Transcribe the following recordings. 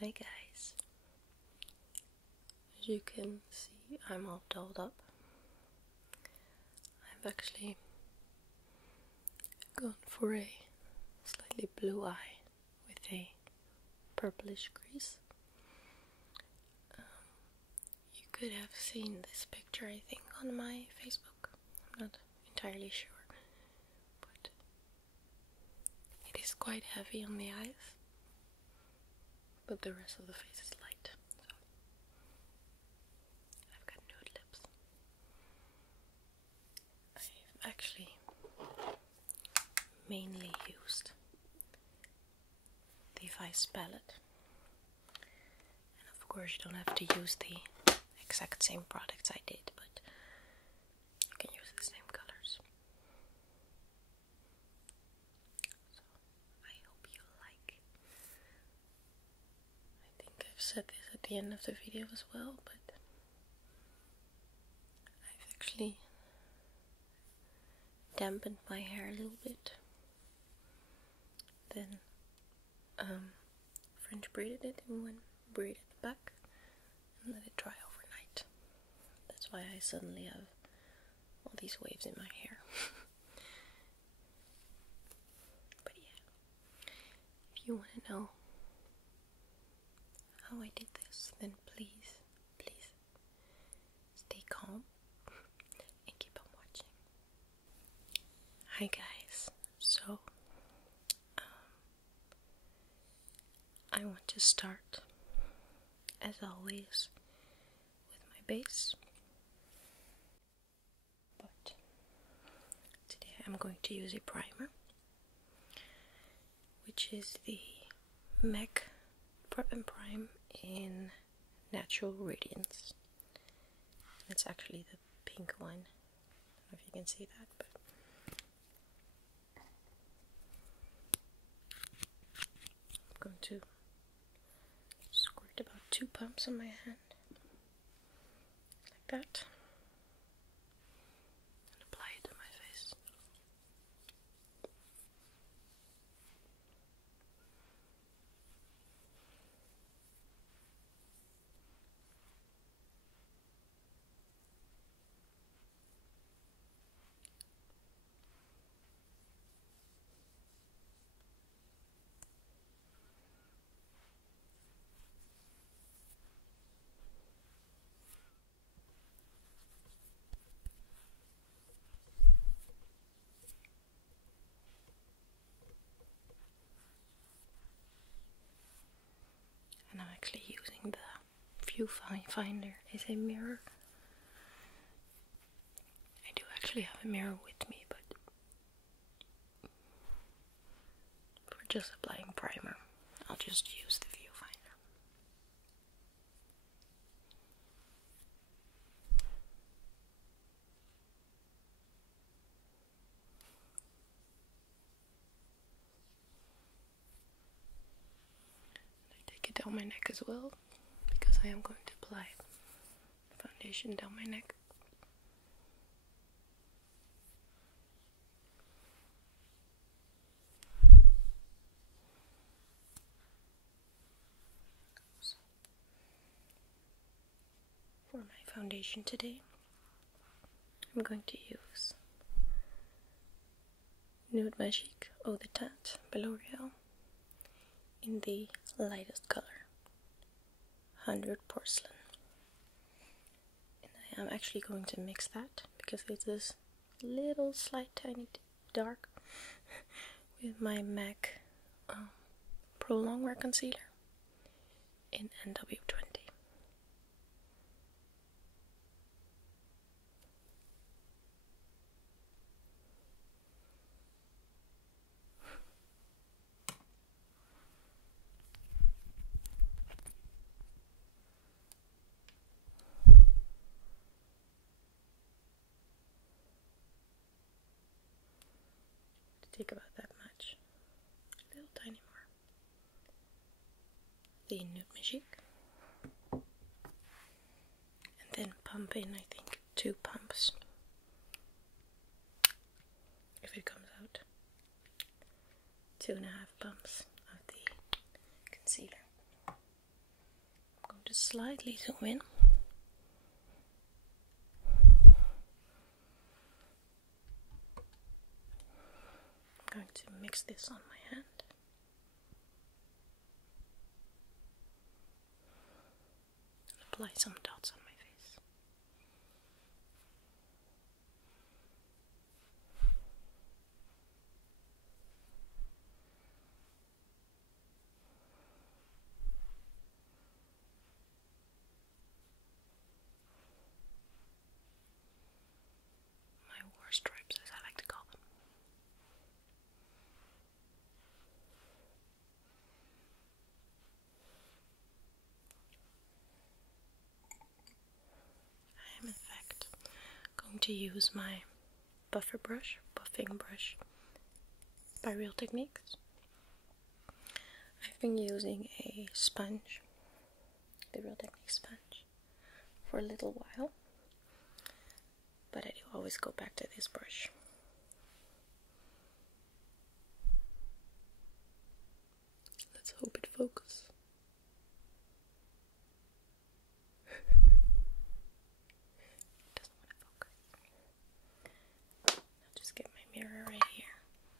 Hi guys, as you can see I'm all dolled up. I've actually gone for a slightly blue eye with a purplish crease. You could have seen this picture I think on my Facebook, I'm not entirely sure, but it is quite heavy on the eyes. But the rest of the face is light, so I've got nude lips. I've actually mainly used the Vice palette, and of course you don't have to use the exact same products I did, but you can use the same colors. So I hope you like. I think I've said this at the end of the video as well, but I've actually dampened my hair a little bit, then French braided it and then braided it back and let it dry overnight. That's why I suddenly have all these waves in my hair. But yeah, if you want to know how I did this, then please stay calm and keep on watching. Hi guys, so I want to start as always with my base, but today I'm going to use a primer, which is the MAC Prep+Prime in Natural Radiance. It's actually the pink one. I don't know if you can see that, but I'm going to squirt about 2 pumps on my hand, like that, and apply it to my face. And I'm actually using the viewfinder as a mirror. I do actually have a mirror with me, but for just applying primer, I'll just use the viewfinder. I take it down my neck as well, because I am going to apply foundation down my neck. So, for my foundation today, I'm going to use Nude Magique Eau de Teint by L'Oreal in the lightest color, 100 Porcelain. And I am actually going to mix that because it's this little slight tiny dark with my MAC Pro Longwear concealer in NW20. Take about that much, a little tiny more. The Nude Magique, and then pump in, I think, 2 pumps, if it comes out, 2.5 pumps of the concealer. just slightly zoom in. I'm going to mix this on my hand. Apply some dots on my face. My war stripes, as I like to call them. I am in fact going to use my buffing brush by Real Techniques. I've been using a sponge, the Real Techniques sponge, for a little while, but I do always go back to this brush. Let's hope it focuses. Get my mirror right here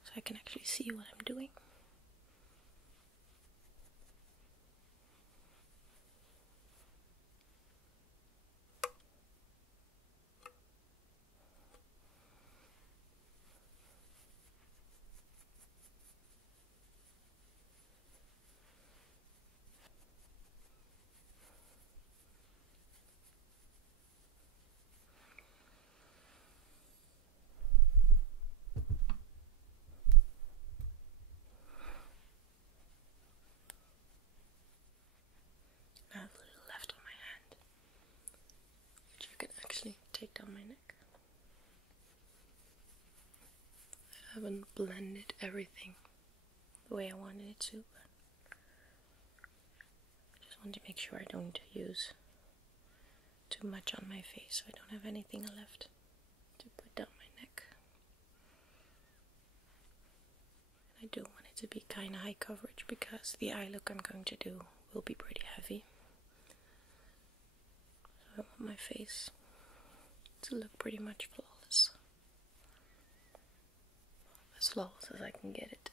so I can actually see what I'm doing. I have a little left on my hand, which I can actually take down my neck. I haven't blended everything the way I wanted it to, but I just want to make sure I don't use too much on my face so I don't have anything left to put down my neck. I do want it to be kind of high coverage because the eye look I'm going to do will be pretty heavy. I want my face to look pretty much flawless. As flawless as I can get it.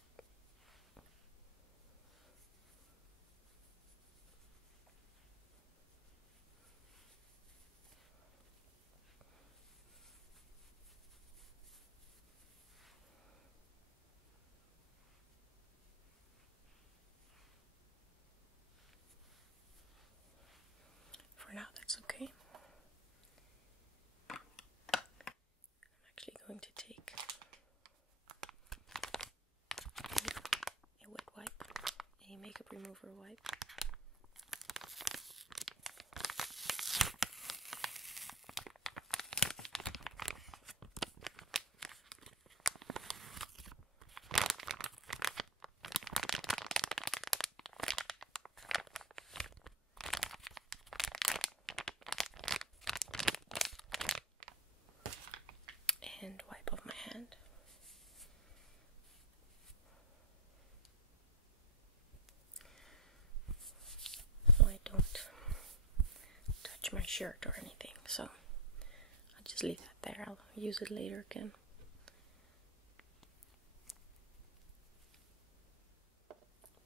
For now, that's okay. Going to take a wet wipe, a makeup remover wipe, and wipe off my hand. So I don't touch my shirt or anything, so I'll just leave that there. I'll use it later again.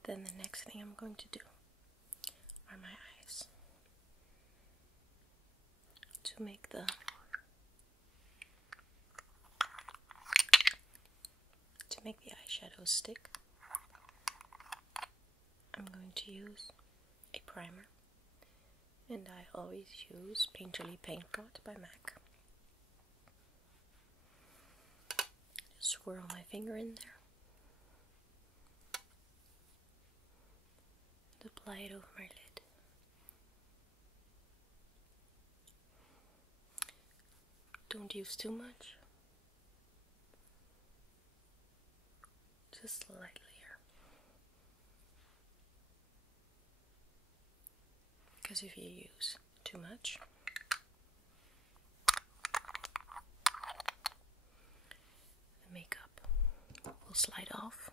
Then the next thing I'm going to do are my eyes. To make the eyeshadow stick, I'm going to use a primer, and I always use paintpot by MAC. Just swirl my finger in there and apply it over my lid. Don't use too much. Just lightly here. Because if you use too much, the makeup will slide off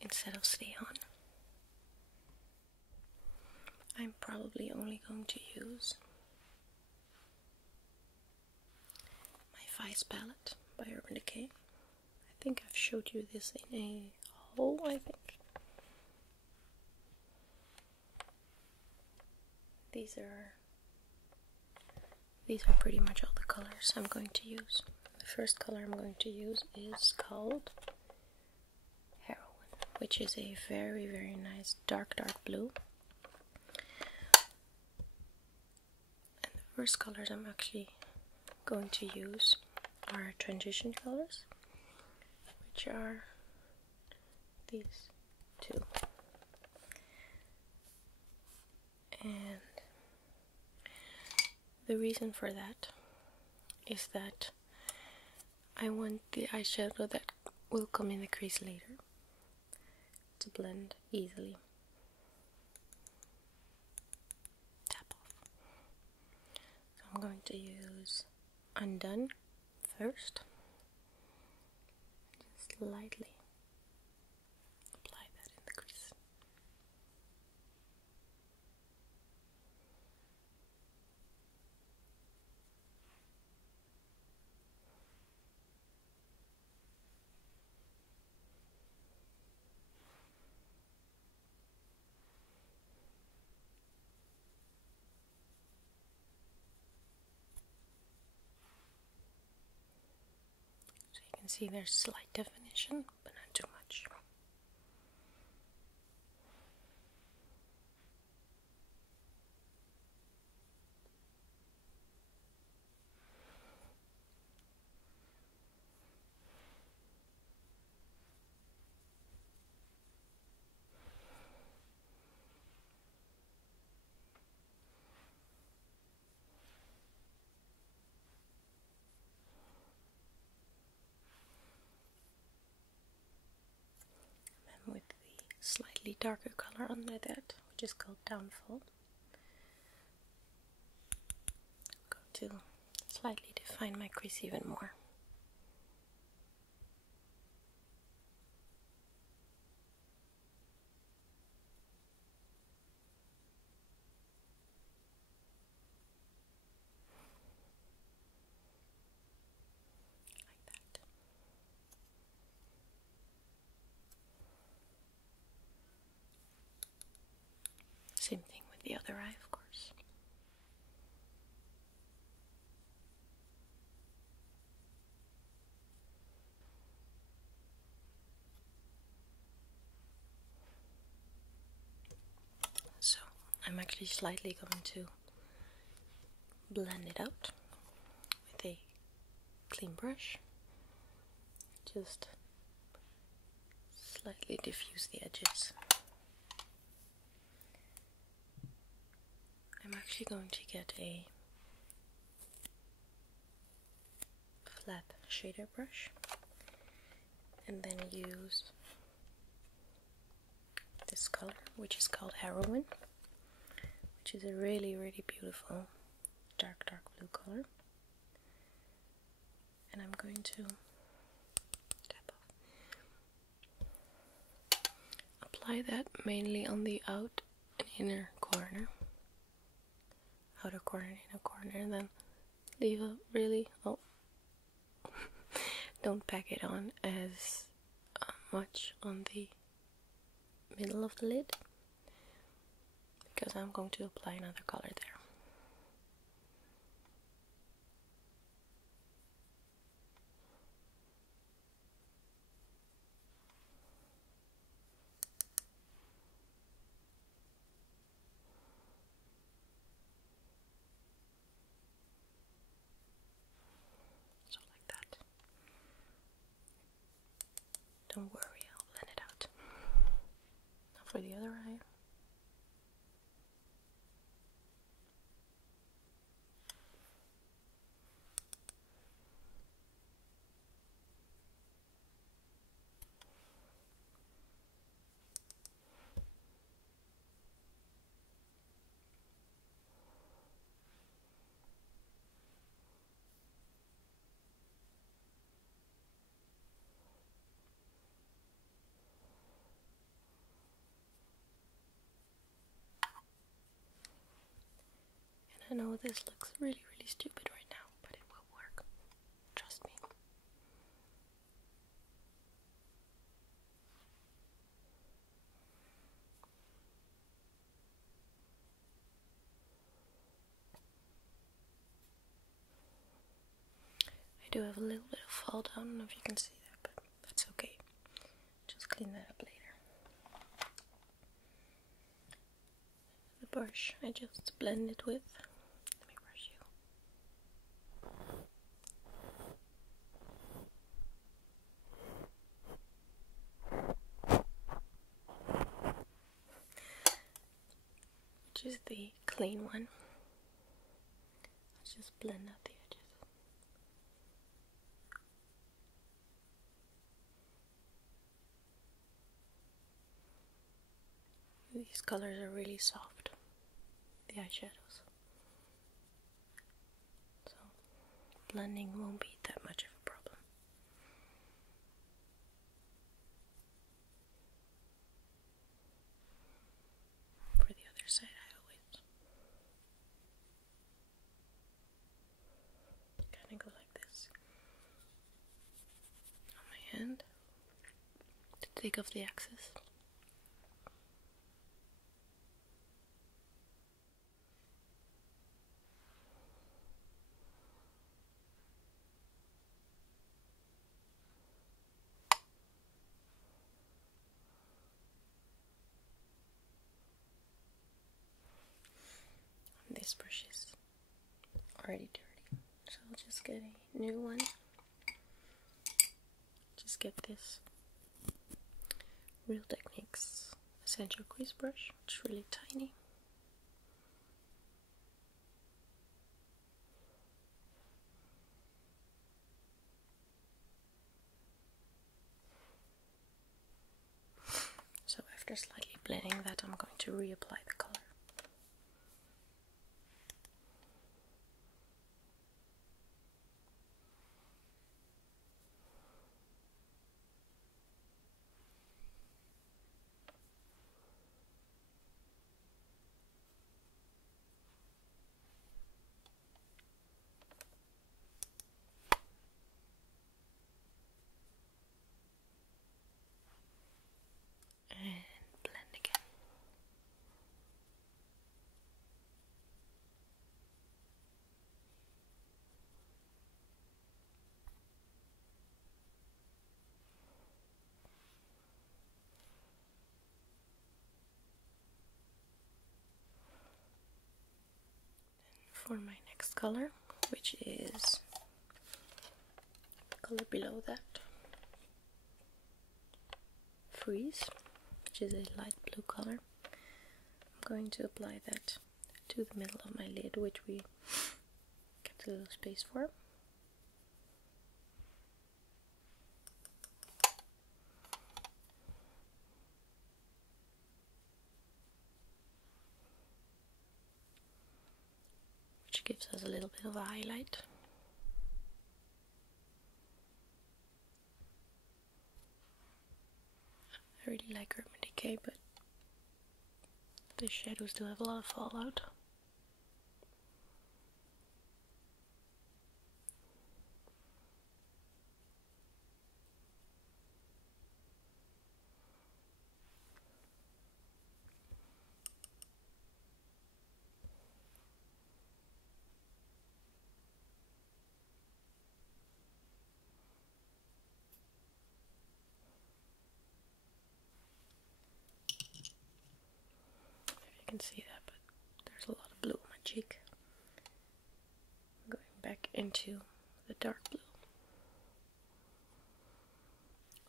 instead of stay on. I I'm probably only going to use my Vice palette by Urban Decay. I think I've showed you this in a haul, I think. These are pretty much all the colors I'm going to use. The first color I'm going to use is called Heroin, which is a very, very nice dark blue. And the first colors I'm actually going to use are transition colors, which are these two. And the reason for that is that I want the eyeshadow that will come in the crease later to blend easily. Tap off. So I'm going to use Undone first. Just lightly apply that in the crease. You can see there's slight definition, but not too much. With the slightly darker color under that, which is called Downfall, I'm going to slightly define my crease even more. Same thing with the other eye, of course. So I'm actually slightly going to blend it out with a clean brush. Just slightly diffuse the edges. I'm actually going to get a flat shader brush and then use this color, which is called Heroin, which is a really, really beautiful dark blue color. And I'm going to tap off. Apply that mainly on the out and inner corner. Outer corner, inner corner, and then leave a really, don't pack it on as much on the middle of the lid, because I'm going to apply another color there. Don't worry, I'll blend it out. Now for the other eye. I know this looks really stupid right now, but it will work. Trust me. I do have a little bit of fall down. I don't know if you can see that, but that's okay. Just clean that up later. The brush I just blend it with. Let me brush you. Which is the clean one. Let's just blend out the edges. These colors are really soft, the eyeshadows, so blending won't be that much of a problem. For the other side, I always kind of go like this on my hand to take off the excess. This brush is already dirty, so I'll just get a new one. Just get this Real Techniques Essential Crease Brush, which is really tiny. So after slightly blending that, I'm going to reapply the color. For my next color, which is the color below that, Freeze, which is a light blue color, I'm going to apply that to the middle of my lid, which we kept a little space for. Gives us a little bit of a highlight. I really like Urban Decay, but the shadows do have a lot of fallout. Can see that, but there's a lot of blue on my cheek. I'm going back into the dark blue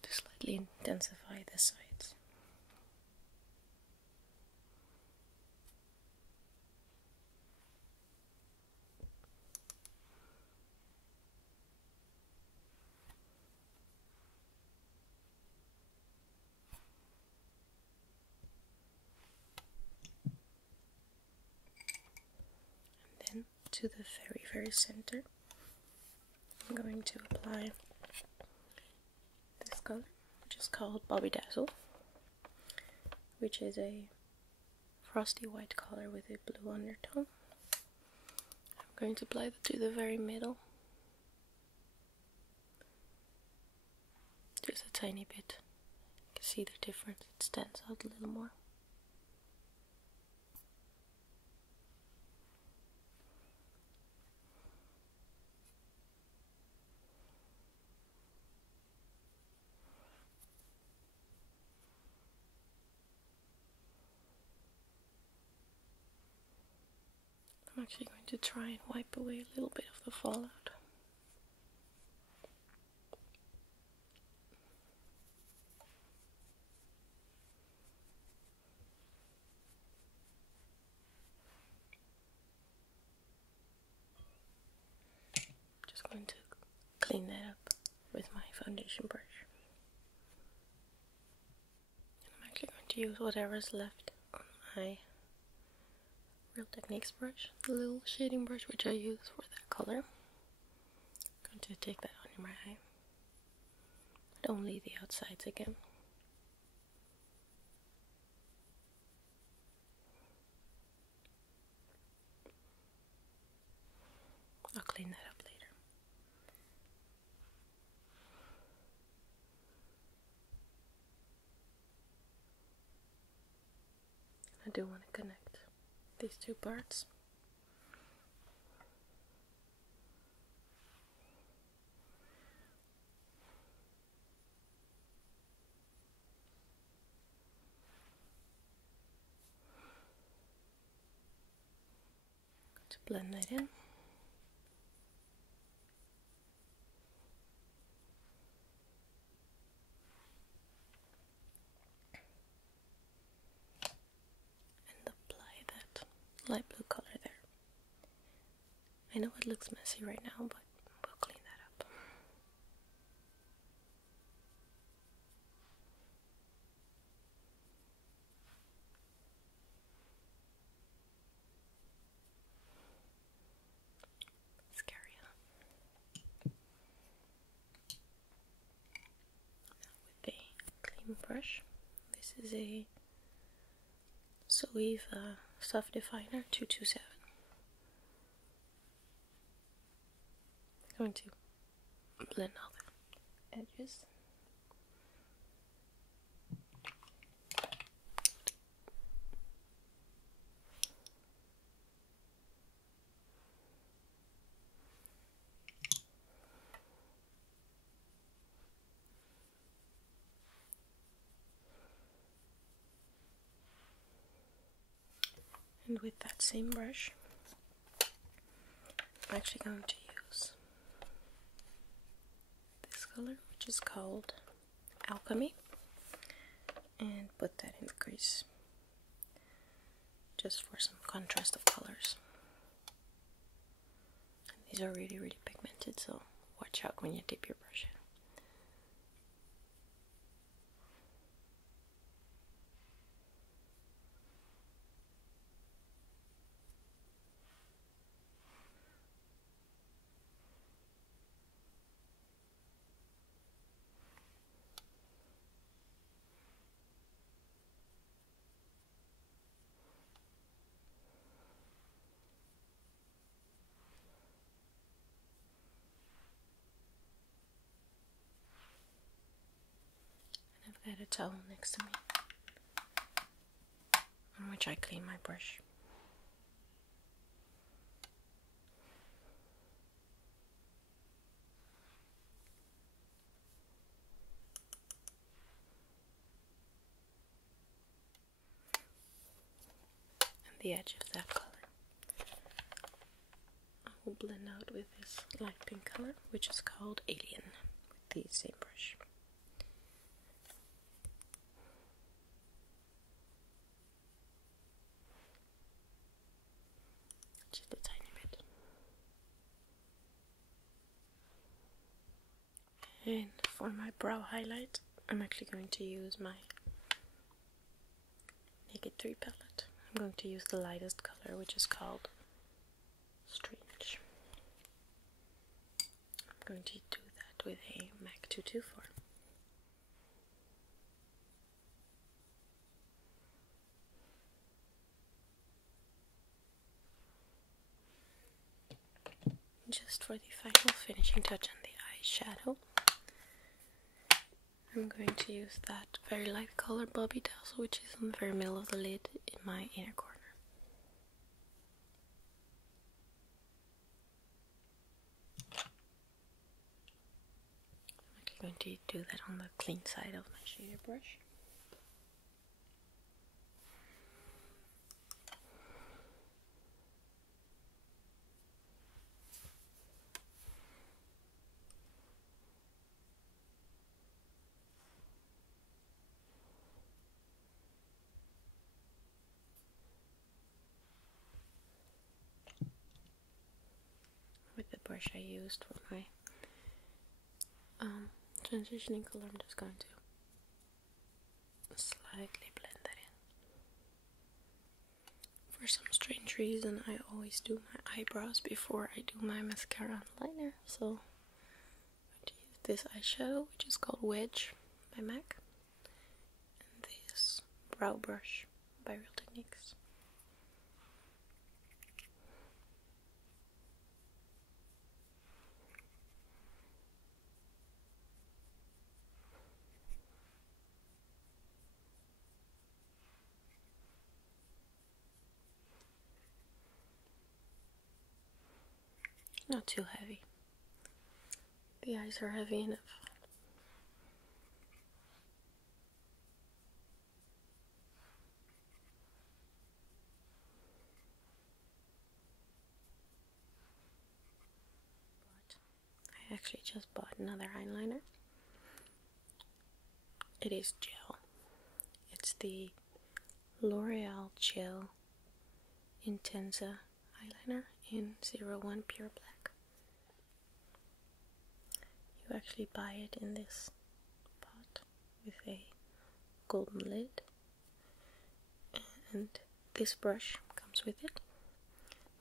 to slightly intensify the sides. To the very center, I'm going to apply this color, which is called Bobby Dazzle, which is a frosty white color with a blue undertone. going to apply that to the very middle. Just a tiny bit. You can see the difference, it stands out a little more. I'm actually going to try and wipe away a little bit of the fallout. Just going to clean that up with my foundation brush. And I'm actually going to use whatever's left on my Real Techniques brush, the little shading brush which I use for that color. I'm going to take that on my eye, but only the outsides again. I'll clean that up later. I do want to connect these two parts. To blend that in. And apply that light blue color there. I know it looks messy right now, but we'll clean that up. Scary, huh? Now with a clean brush, this is a Soeve Soft Definer 227. I'm going to blend all the edges. And with that same brush, I'm actually going to use this color, which is called Alchemy, and put that in the crease, just for some contrast of colors. And these are really, really pigmented, so watch out when you dip your brush in. I've got a towel next to me on which I clean my brush. And the edge of that color I will blend out with this light pink color, which is called Alien, with the same brush. Just a tiny bit. And for my brow highlight, I'm actually going to use my Naked 3 palette. I'm going to use the lightest color, which is called Strange. I'm going to do that with a MAC 224. just for the final finishing touch on the eyeshadow, I'm going to use that very light color Bobby Dazzle, which is in the very middle of the lid in my inner corner. I'm actually going to do that on the clean side of my shader brush. With the brush I used for my transitioning color, I'm just going to slightly blend that in. For some strange reason, I always do my eyebrows before I do my mascara and liner, so I'm going to use this eyeshadow, which is called Wedge by MAC, and this brow brush by Real Techniques. Not too heavy. The eyes are heavy enough. But I actually just bought another eyeliner. It is gel. It's the L'Oreal Gel Intensa eyeliner in 01 Pure Black. You actually buy it in this pot with a golden lid, and this brush comes with it,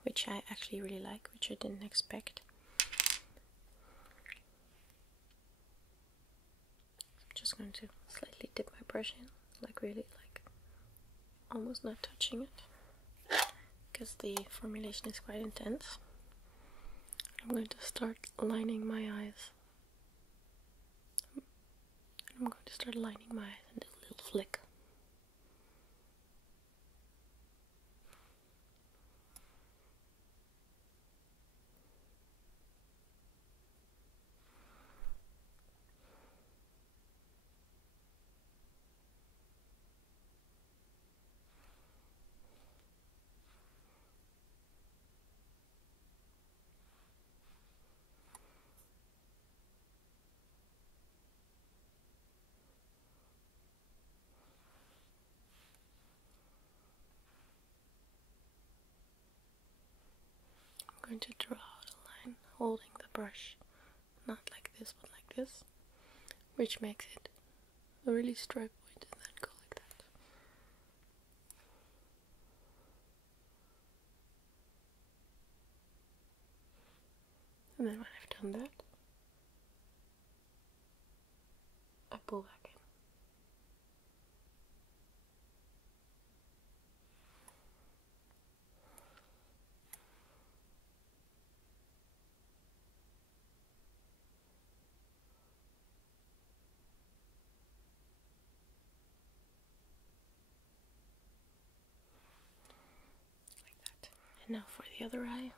which I actually really like, which I didn't expect. I'm just going to slightly dip my brush in, really almost not touching it, because the formulation is quite intense. I'm going to start lining my eyes. I'm going to start lining my eyes and do a little flick. I'm going to draw out a line holding the brush, not like this but like this, which makes it a really straight point, and then go like that. And then when I've done that, I pull back in. And now for the other eye.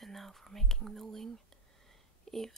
And now for making the wing even.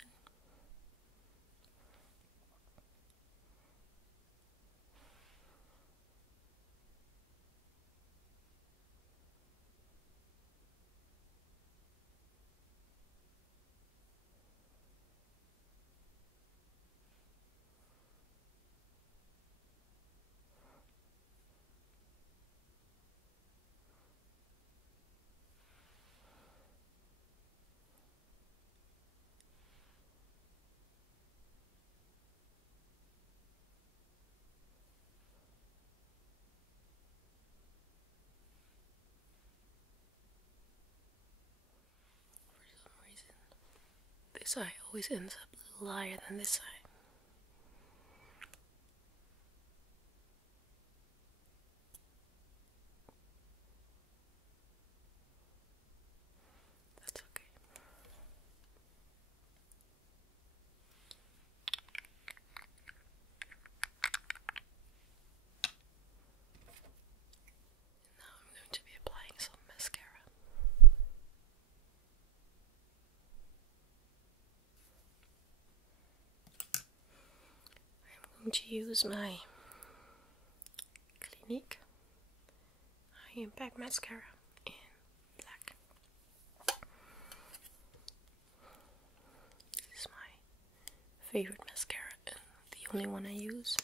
This eye always ends up a little higher than this eye. That's okay. Now I'm going to be applying some mascara. I'm going to use my Clinique High Impact Mascara in black. This is my favorite mascara and the only one I use.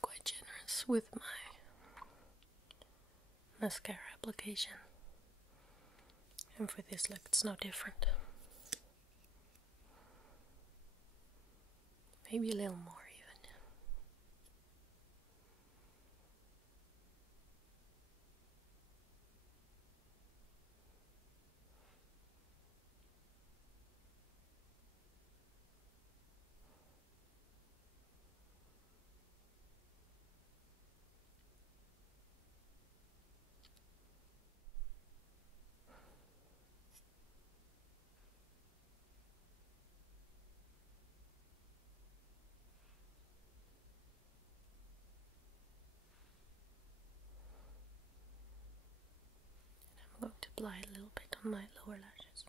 Quite generous with my mascara application, and for this look it's no different. Maybe a little more even. I'm going to apply a little bit on my lower lashes.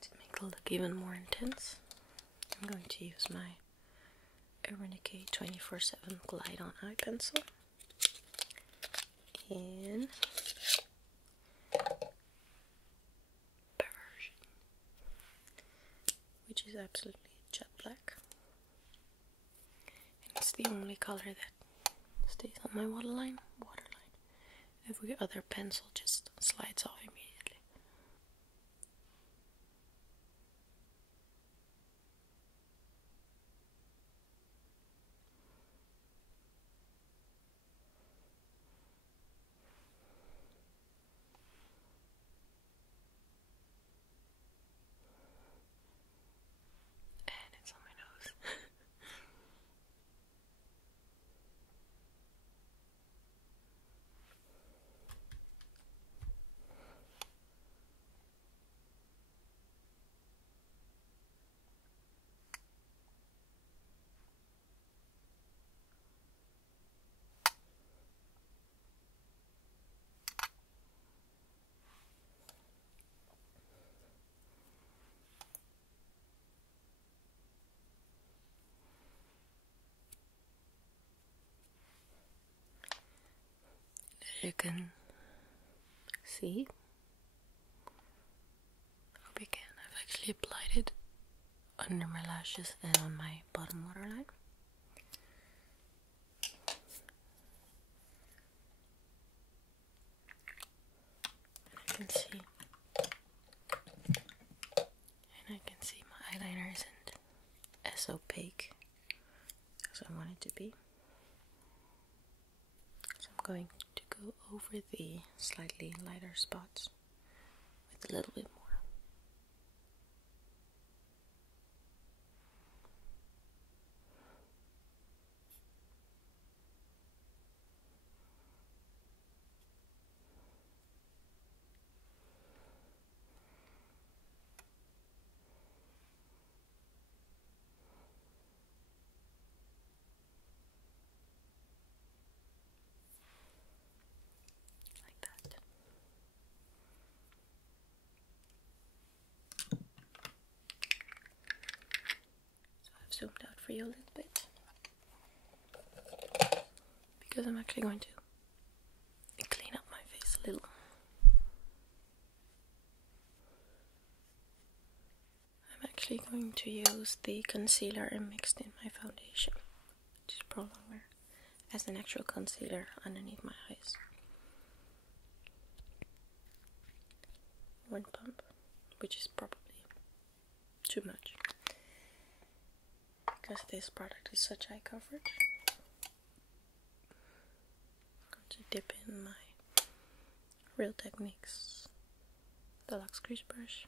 To make it look even more intense, I'm going to use my Decay 24/7 Glide On Eye Pencil in Perversion, which is absolutely jet black, and it's the only color that stays on my waterline. Every other pencil just slides off immediately. You can see, hope you can, I've actually applied it under my lashes and on my bottom waterline. And I can see my eyeliner isn't as opaque as I want it to be. So I'm going to go over the slightly lighter spots with a little bit more. zoomed out for you a little bit, because I'm actually going to clean up my face a little. I'm actually going to use the concealer I mixed in my foundation, which is Longwear, as an actual concealer underneath my eyes. One pump, which is probably too much, because this product is such high coverage. I'm going to dip in my Real Techniques Deluxe Crease Brush.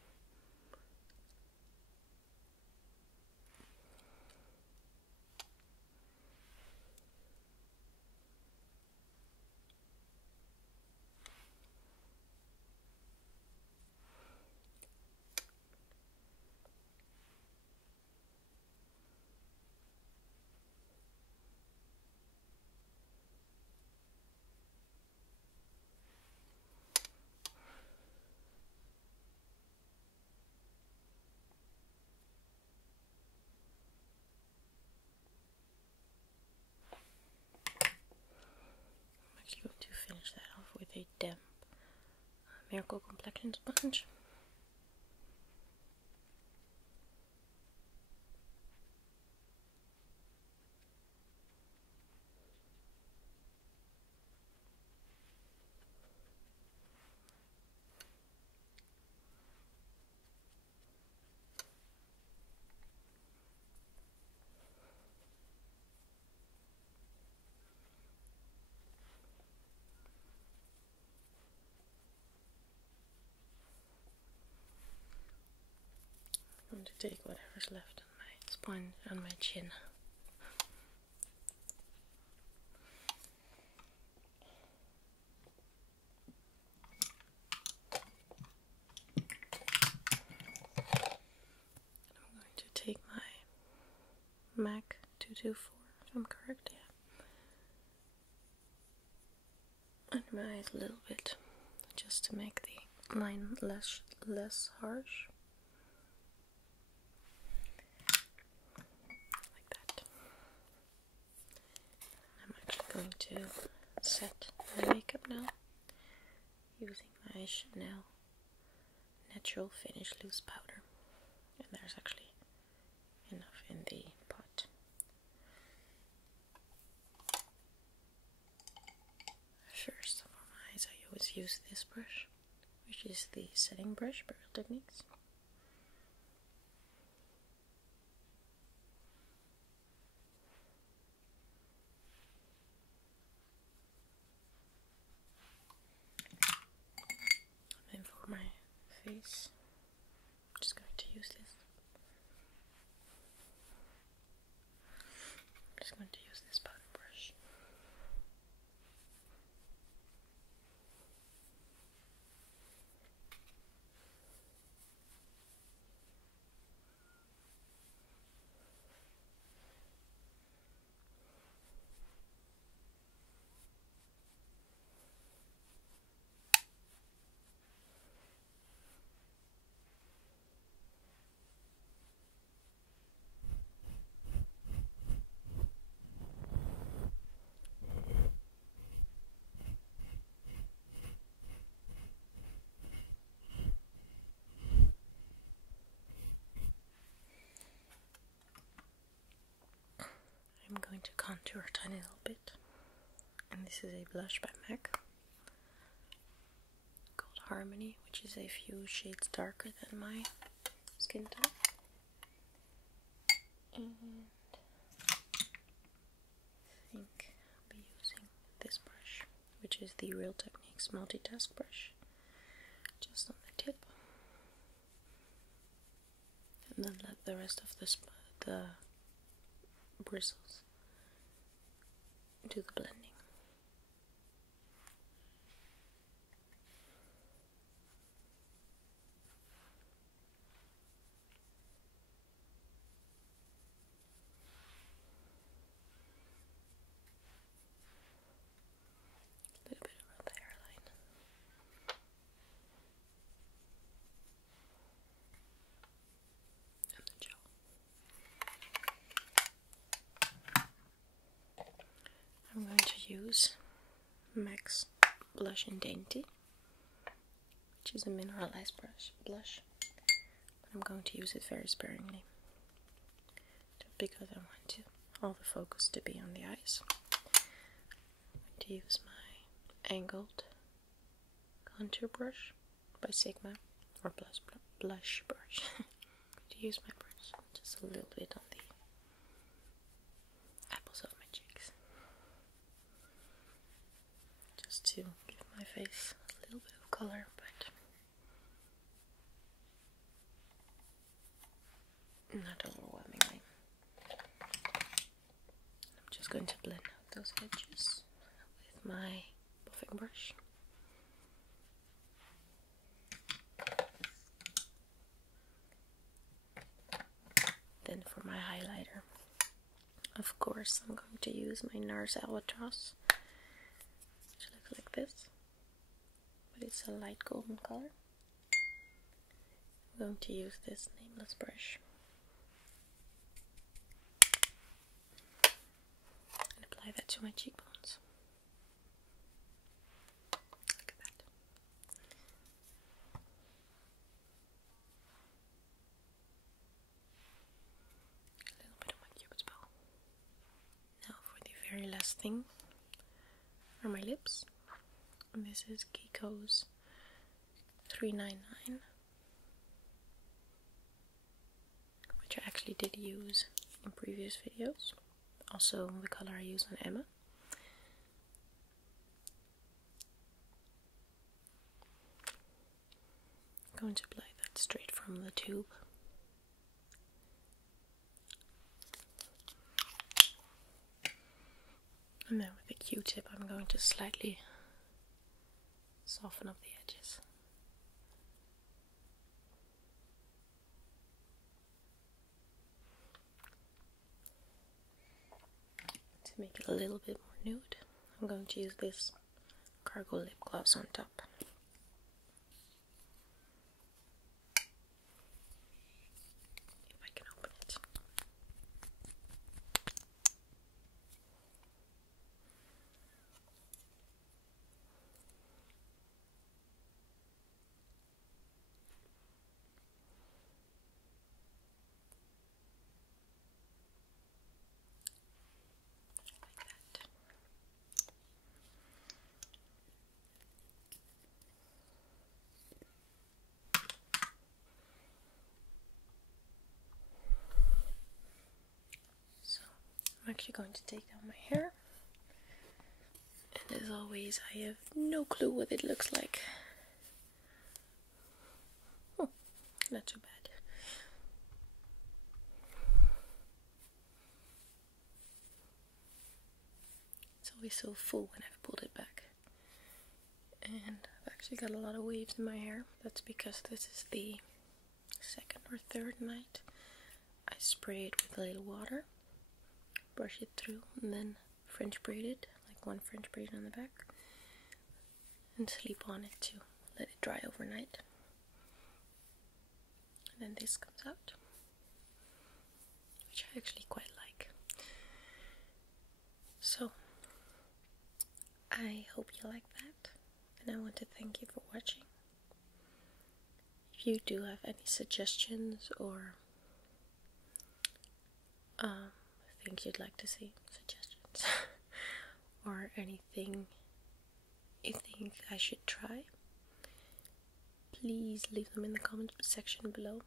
Going to finish that off with a damp Miracle Complexion sponge. I'm going to take whatever's left on my sponge on my chin. I'm going to take my MAC 224, if I'm correct, yeah, under my eyes a little bit, just to make the line less harsh. Going to set my makeup now using my Chanel Natural Finish Loose Powder, and there's actually enough in the pot. First for my eyes, I always use this brush, which is the setting brush by Real Techniques. My face, I'm just going to use this. I'm just going to use this powder brush. I'm going to contour a tiny little bit, and this is a blush by MAC called Harmony, which is a few shades darker than my skin tone. And I think I'll be using this brush, which is the Real Techniques Multitask Brush, just on the tip, and then let the rest of the bristles do the blending. A little bit around the hairline. And the jaw. use MAC's blush in Dainty, which is a mineralized blush, but I'm going to use it very sparingly because I want all the focus to be on the eyes. I'm going to use my angled contour brush by Sigma, or blush brush. I'm going to use my brush just a little bit on the apples of my cheeks, just to give my face a little bit of color, but not overwhelmingly. I'm just going to blend out those edges with my buffing brush. Then for my highlighter, of course, I'm going to use my NARS Albatross, which looks like this, but it's a light golden color. I'm going to use this nameless brush and apply that to my cheekbones. Look at that. A little bit of my cupid's bow. Now for the very last thing are my lips. And this is Kiko's 399, which I actually did use in previous videos. Also the color I use on Emma. I'm going to apply that straight from the tube. And then with a Q-tip I'm going to slightly soften up the edges. To make it a little bit more nude, I'm going to use this cargo lip gloss on top. If I can open it. I'm actually going to take down my hair, and as always I have no clue what it looks like. Oh, not too bad. It's always so full when I've pulled it back, and I've actually got a lot of waves in my hair. That's because this is the second or third night I sprayed with a little water, brush it through, and then French braid it, like one French braid on the back, and sleep on it to let it dry overnight. And then this comes out, which I actually quite like. So I hope you like that, and I want to thank you for watching. If you do have any suggestions or things you'd like to see, suggestions, or anything you think I should try, please leave them in the comment section below,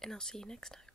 and I'll see you next time.